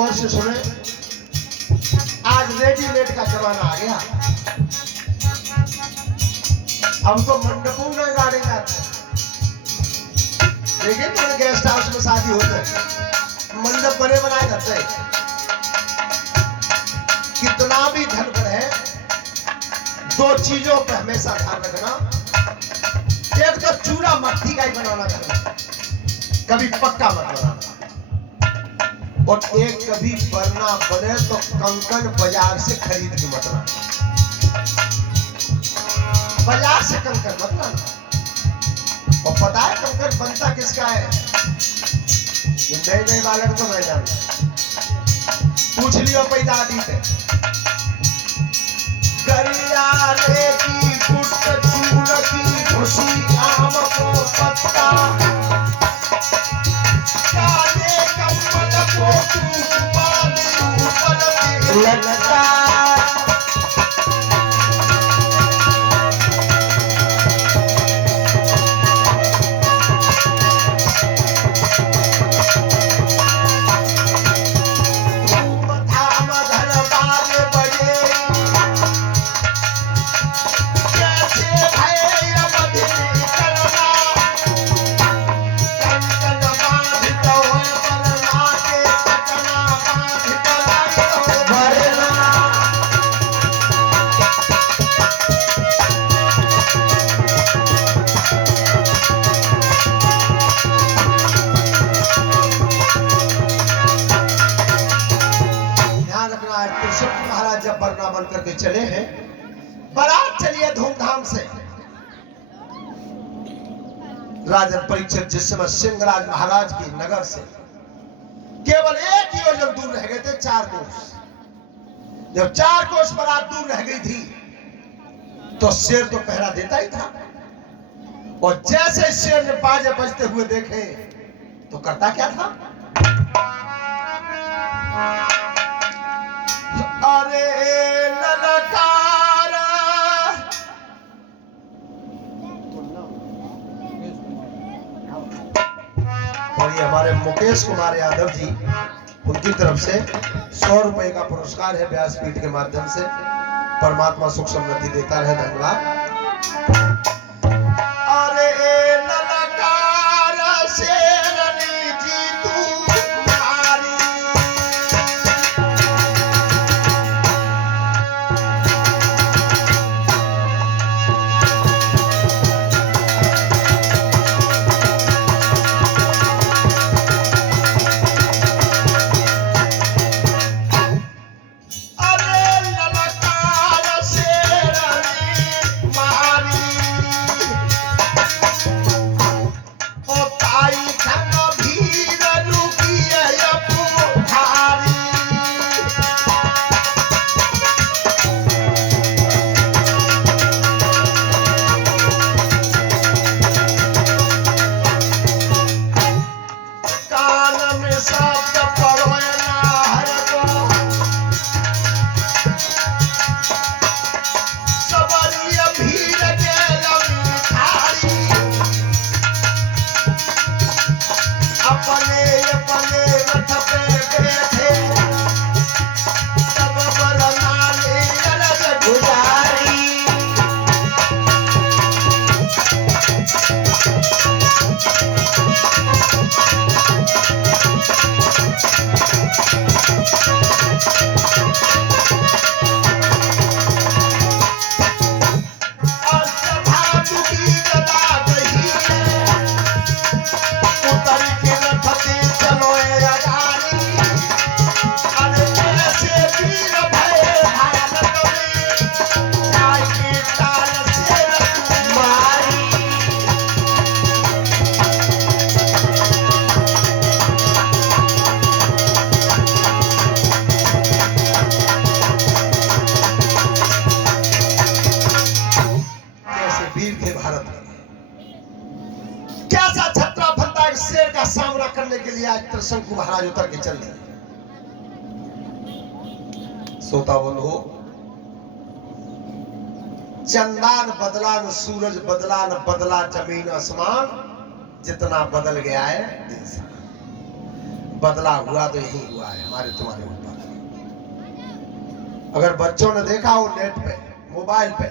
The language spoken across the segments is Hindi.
गौर से सुने, आज रेडीमेड का जमाना आ गया। अब तो मंडपों में गाने जाते हैं, लेकिन तो गेस्ट हाउस में शादी होते हैं, मंडप बने बनाए जाते हैं। कितना भी धन बढ़े, दो चीजों पर हमेशा ध्यान रखना। एक तो चूड़ा मट्टी का ही बनाना करना, कभी पक्का मत बनाना। और एक कभी बनना बने तो कंकड़ बाजार से खरीद के मत लाना, बाजार से कंकड़ मत लाना। और पता है कंकड़ बनता किसका है? ये नए नए बालक तो नहीं जानते, पूछ लियो पैदादी से। गरियारे की फुट चूड़ की खुशी आम को पत्ता, काले कमल को पानी ऊपर लगता। महाराज जब बरना बन करके चले हैं, बारात चलिए धूमधाम से। राजन परीक्षित जिस समय सिंहराज महाराज की नगर से केवल 1 योजन दूर रह गए थे, 4 कोस। जब 4 कोस बारात दूर रह गई थी तो शेर तो पहरा देता ही था। और जैसे शेर ने बाजे बजते हुए देखे तो करता क्या था? अरे ललकार, और ये हमारे मुकेश कुमार यादव जी, उनकी तरफ से 100 रुपए का पुरस्कार है व्यासपीठ के माध्यम से। परमात्मा सुख समृद्धि देता रहे, धन्यवाद। सामना करने के लिए आज त्रिशंकु महाराज उतर के चल रहे। सोता बंधु, चंदान बदला न सूरज बदला न बदला जमीन आसमान, जितना बदल गया है देश। बदला हुआ तो यही हुआ है हमारे तुम्हारे ऊपर। अगर बच्चों ने देखा हो नेट पे, मोबाइल पे,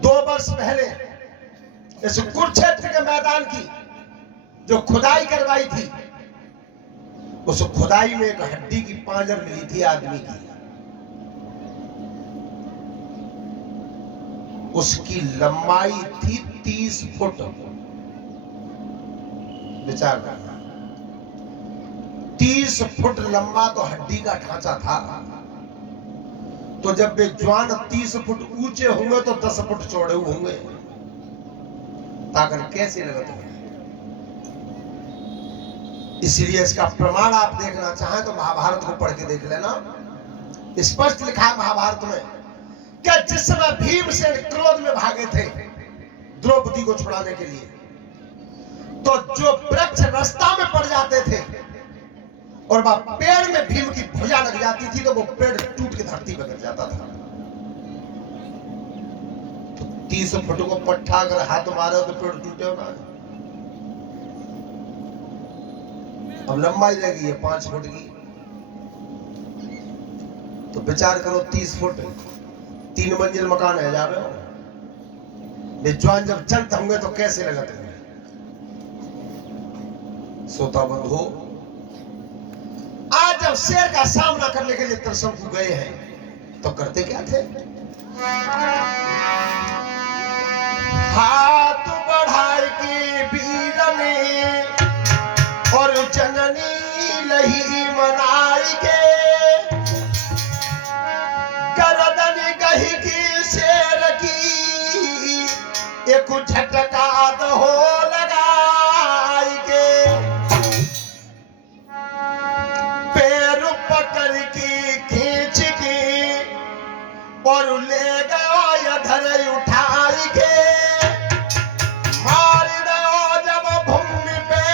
2 वर्ष पहले इस कुरुक्षेत्र के मैदान की जो खुदाई करवाई थी, उस खुदाई में एक हड्डी की पांजर मिली थी आदमी की। उसकी लंबाई थी 30 फुट। विचार करना, 30 फुट लंबा तो हड्डी का ढांचा था। तो जब वे जवान 30 फुट ऊंचे होंगे तो 10 फुट चौड़े होंगे। ताकत कैसे लगत होंगे। इसलिए इसका प्रमाण आप देखना चाहें तो महाभारत को पढ़ के देख लेना। स्पष्ट लिखा है महाभारत में कि जिस समय भीमसेन क्रोध में भागे थे द्रौपदी को छुड़ाने के लिए, तो जो वृक्ष रास्ता में पड़ जाते थे और वह पेड़ में भीम की भुजा लग जाती थी तो वो पेड़ टूट के धरती पर गिर जाता था। तो 30 फुट को पट्टा अगर हाथ मारे तो पेड़ टूटे होगा। अब लंबाई रह गई है 5 फुट की। तो विचार करो 30 फुट, 3 मंजिल मकान है जा रहे हो। जवान जब चलते होंगे तो कैसे लगते होंगे। सोता बंद हो। आज जब शेर का सामना करने के लिए त्रिशंकु गए हैं तो करते क्या थे। हाथ बढ़ाए के वीर ने और जननी लही मनाई के, गर्दन गही की शेर की एक झटका हो लगाई के, पैर पकड़ की खींच के और ले गया धर उठाई के, मार दो जब भूमि पे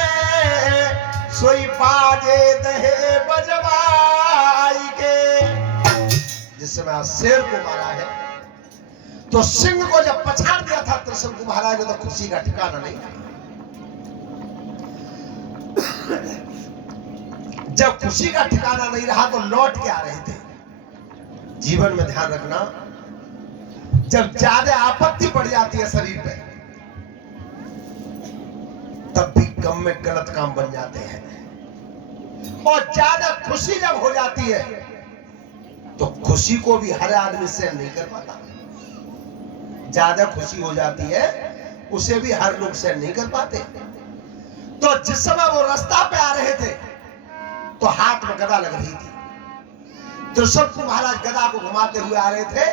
सोई बाजे दहे बजवाई के। जिस समय शेर को मारा है तो सिंह को जब पछाड़ दिया था त्रिशंकु महाराज ने तो खुशी का ठिकाना नहीं था। जब खुशी का ठिकाना नहीं रहा तो लौट के आ रहे थे। जीवन में ध्यान रखना, जब ज्यादा आपत्ति पड़ जाती है शरीर पे तब भी गम में गलत काम बन जाते हैं। और ज्यादा खुशी जब हो जाती है तो खुशी को भी हर आदमी सहन नहीं कर पाता। ज्यादा खुशी हो जाती है उसे भी हर लोग सहन नहीं कर पाते। तो जिस समय वो रास्ता पे आ रहे थे तो हाथ में गदा लग रही थी। त्रिशंकु महाराज गदा को घुमाते हुए आ रहे थे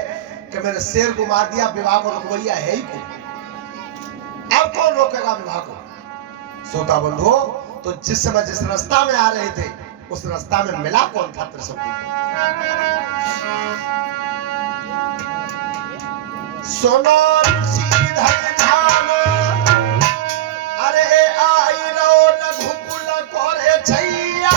कि मैंने शेर को मार दिया, विवाह को रुकवैया है ही को, अब कौन रोकेगा विवाह को। सोता बंद हो। तो जिस समय जिस रास्ता में आ रहे थे उस रास्ता में मिला कौन था त्रिशंकु को। सुनो श्रीधर ध्यान, अरे आई रो रघुकुल कोरे छैया,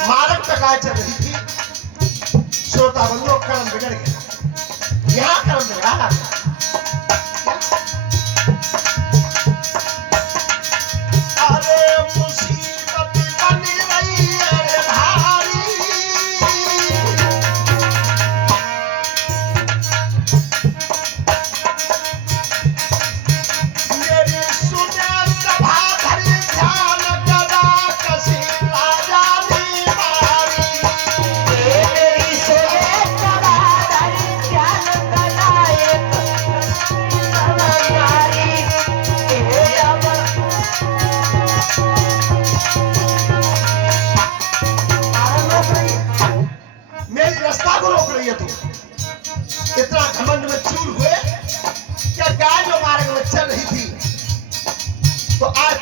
मारक पे गाय चल रही थी। श्रोता बंधुओं, कर्म बिगड़ गया। यहाँ कर्म बिगड़ा। अरे मुसीबत बनी रही है भारी, मेरी सुने सभा धरी ध्यान गदा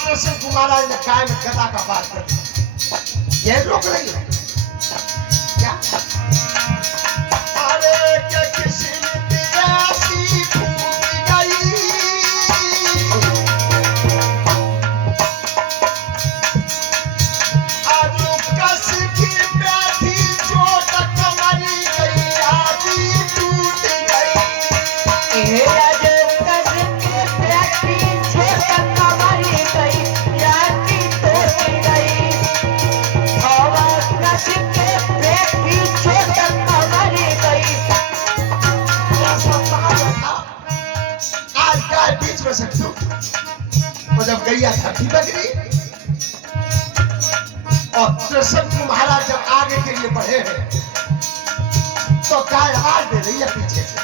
कृष्ण को महाराज ने काय में गदा का पार कर दिया। ये रोक रही है क्या? अरे क्या किसी ने तेरी फूट गई, आज कस की बैठी चोट कमरी गई, आदि टूट गई। बीच में से तो जब गैया धरती पे गिरी और कृष्ण को महाराज जब आगे के लिए बढ़े हैं तो गाय आवाज दे रही है पीछे से,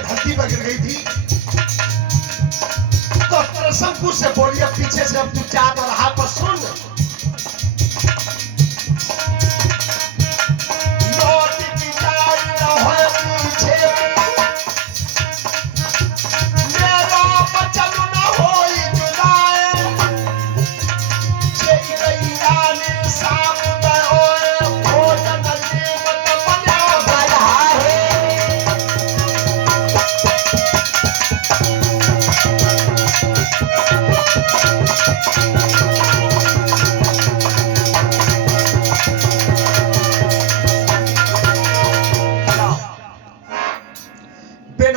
धरती पर गिर गई थी। तो कृष्ण से बोलिए पीछे से, अब तू चाँद और हाथ पर सुन, लौट की जाए न होए पीछे, मेरा बचन न होई जुदाए, चेक गई आने सामने होए, भोजन नियमत बना गया है।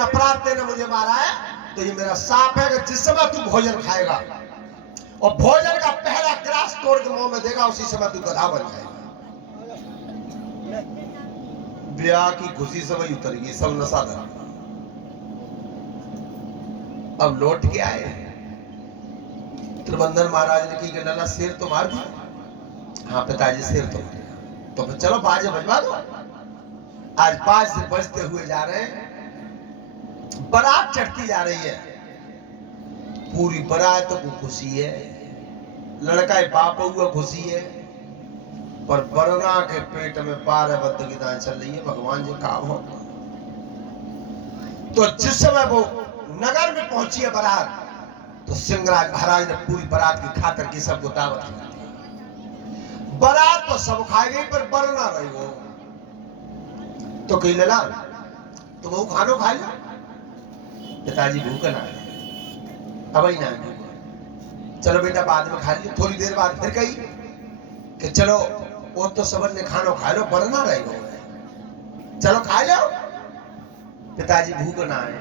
अपराध तेने मुझे मारा है तो ये मेरा साफ है कि जिस समय तू भोजन खाएगा और भोजन का पहला ग्रास तोड़ के मुंह में देगा उसी समय तू गधा बन जाएगा। ब्याह की खुशी से वही उतरेगी, सब नशा धरा। अब लौट के आए त्रिबंधन महाराज ने की लला शेर तो मार दिया। हाँ पिताजी शेर तो मार दिया, तो फिर चलो बाजे बजवा दो। आज 5 से बजते हुए जा रहे हैं, बारात चढ़ती जा रही है, पूरी बारात को खुशी है, लड़का बाप हुआ खुशी है, पर बरना के पेट में 12 बदगिदाएं चल रही है। भगवान जी का हो। तो जिस समय वो नगर में पहुंची है बारात, तो सिंहराज महाराज ने पूरी बारात की खातर की सबको दावत दी। बारात तो सब खाई गई पर बरना रही हो। तो कही लला तुम वो खानो खा लो। पिताजी भूख ना अब ही ना, चलो बेटा बाद में खा लियो। थोड़ी देर बाद फिर कही कि चलो वो तो सबन ने खानो खा लो, बरना रहे हो, चलो खा लो। पिताजी भूख ना आए।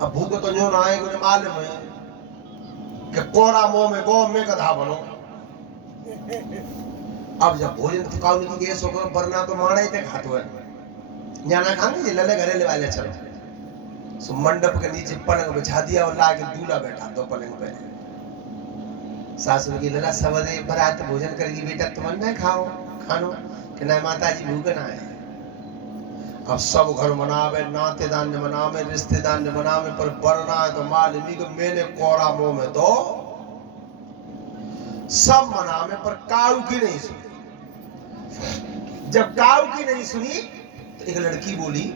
अब भूख तो जो ना आए मुझे मालूम है कि कोरा मुंह में गो में गधा बनो। अब जब भोजन थकाऊ की गैस होकर बरना तो माना ही खाते हुए जाना खाएंगे लले घरे ले वाले। चलो सो मंडप के नीचे पलंग बिछा दिया और लाके दूल्हा बैठा दो पलंग पे। सासू की लला सवेरे बारात भोजन करेगी, बेटा तुम नहीं खाओ खानो कि नहीं माता जी भूख ना है। अब सब घर मनावे, नातेदार ने मनावे, रिश्तेदार ने मनावे, पर बरना है तो मालिनी को मैंने कोरा मुंह में दो। सब मनावे पर काऊ की नहीं सुनी। जब काऊ की नहीं सुनी तो एक लड़की बोली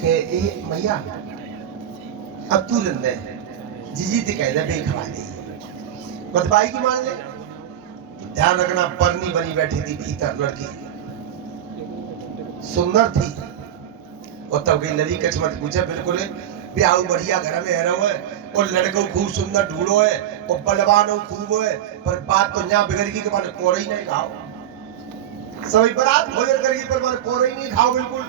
कि ए मैया अब तू रंदे जीजी ते कह दे बे खवा दे, बतबाई की मान ले। ध्यान रखना परनी बनी बैठी थी भीतर, लड़की सुंदर थी। और तब गई लली कछ मत पूछे, बिल्कुल ब्याह बढ़िया घर में रहो है और लड़को खूब सुंदर ढूंढो है और बलवान हो खूब है, पर बात तो यहाँ बिगड़ गई कि माने कोरे ही नहीं खाओ। सभी बारात भोजन करेगी पर माने कोरे ही नहीं खाओ बिल्कुल।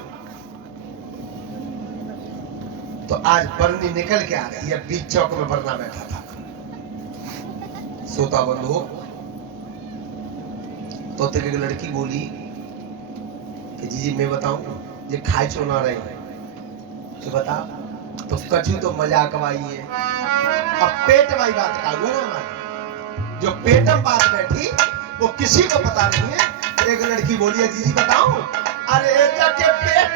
तो आज बरनी निकल के आ गई है, बीच चौक में बरना बैठा था। तोता बंद हो तो एक लड़की बोली कि जी मैं बताऊं ये खाए चो ना रहे तो बता तो कछु तो मजाक वाई है। अब पेट वाई बात का हुआ ना हमारी, जो पेटम बात बैठी वो किसी को पता नहीं है। एक लड़की बोली है जी बताऊं, अरे जाके पेट